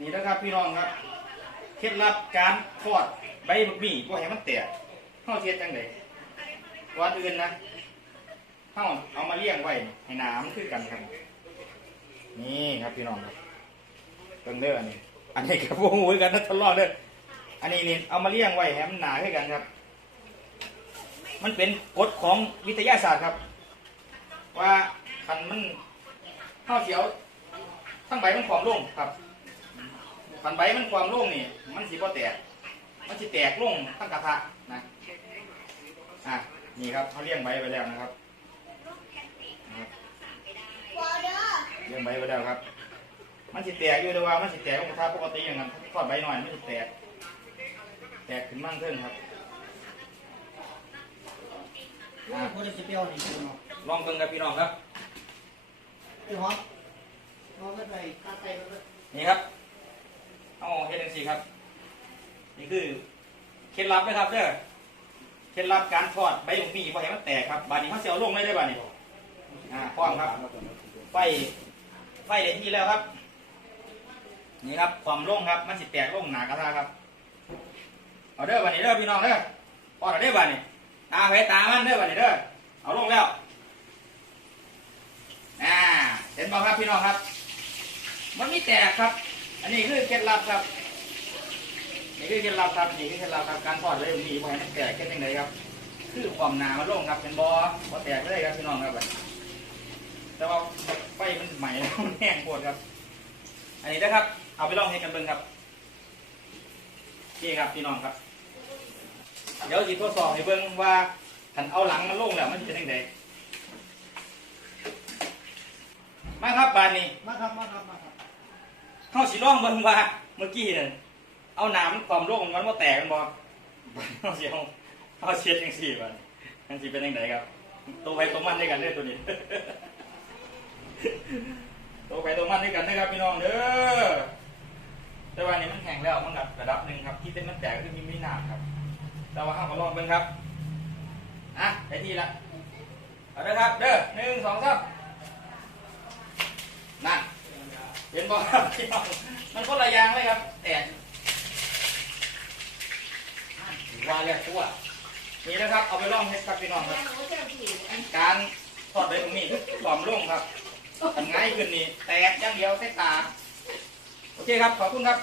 นี่นะครับพี่น้องครับ เคล็ดลับการทอดใบบักหมี่ก็ให้มันแตกเข้าเทียดจังไดก่อนอื่นนะเข้าเอามาเลี้ยงไว้ให้น้ำมันคือกันครับ นี่ครับพี่น้องครับเบิ่งเด้ออันนี้ อันนี้กับพวกหูกันนะทดลองเด้ออันนี้นี่เอามาเลี้ยงไว้ให้มันหนาคือกันครับ มันเป็นกฎของวิทยาศาสตร์ครับ ว่าคันมันเข้าเสียวทั้งใบมันความล่งครับ คันใบมันความโล่งนี่ มันสิบ่แตก มันสิแตกโล่งทั้งกระทะนะ อะ นี่ครับเขาเลี้ยงใบไปแล้วนะครับนะครับเลี้ยงใบไปแล้วครับ มันสิแตกอยู่แต่ว่ามันสิแตกของกระทะปกติอย่างนั้นทอดใบหน่อยมันสิแตก แตกขึ้นมั่งเทิงครับอ่าพอได้สิเปรี้ยวนี่คือเนาะลองเบิ่งกับพี่น้องครับพี่ฮอตฮอตไม่ไปตัดไปแล้วก็นี่ครับเอา นี่ครับ นี่คือเคล็ดลับนะครับเด้อเคล็ดลับการทอดใบหลวงมีบ่ให้มันแตกครับบาดนี้เขาเสิเอาลงได้ได้บาดนี้อ่าพร้อมครับ ไฟไฟได้ที่แล้วครับ นี่ครับความโล่งครับ มันสิแตกโล่งหนากระทะครับเอาเด้อบัดนี้เด้อพี่น้องเด้อพอแล้วเด้อบัดนี้ตาไปตามันเด้อบัดนี้เด้อเอาลงแล้วอ่าเห็นบ่ครับพี่น้องครับ มันไม่แตกครับ อันนี้คือเคล็ดลับครับ นี่คือเคล็ดลับครับนี่คือเคล็ดลับครับการทอดเลยมีบ่ให้มันแตกแค่ยังไงครับ คือความหนามันลงครับเป็นบอบ่แตกเลยครับพี่น้องครับบัดนี้แต่ว่าไฟมันใหม่แล้วมันแห้งปวดครับ อันนี้นะครับ เอาไปลองให้กันเบิ่งครับนี่ครับพี่น้องครับ เดี๋ยวสิทดสอบให้เบิ่งว่าถ้าเอาหลังมันลงแล้วมันจะเป็นยังไงมาครับบานนี้มาครับมาครับมาครับเขาสิลองเบิ่งว่าเมื่อกี้นั่น เอาน้ำความโลกมันว่าแตกกันบ่เขาสิเอาเอาเช็ดจังซี่บ่มันสิเป็นจังไดครับตัวไปตัวมันด้วยกันเด้อตัวนี้ตัวไปตัวมันด้วยกันนะครับพี่น้องเด้อแต่ว่านี่มันแข็งแล้วมันกับระดับหนึ่งครับ ที่เป็นมันแตกก็คือมีไมีน้ำครับ แต่ว่าห้ามก็ลองเบิ่งครับอะไปที่ละเอาเด้อครับเด้อหนึ่งสองสามนั่นเห็นบอกครับพี่น้องมันคนละอย่างเลยครับ แตก ว่าแล้วตัวนี่นะครับ เอาไปล่องเฮ็ดครับพี่น้องครับ การทอดใบตรงนี้คือความโล่งครับทำง่ายขึ้นนี่แตกอย่างเดียวใส่ตา โอเคครับ ขอบคุณครับ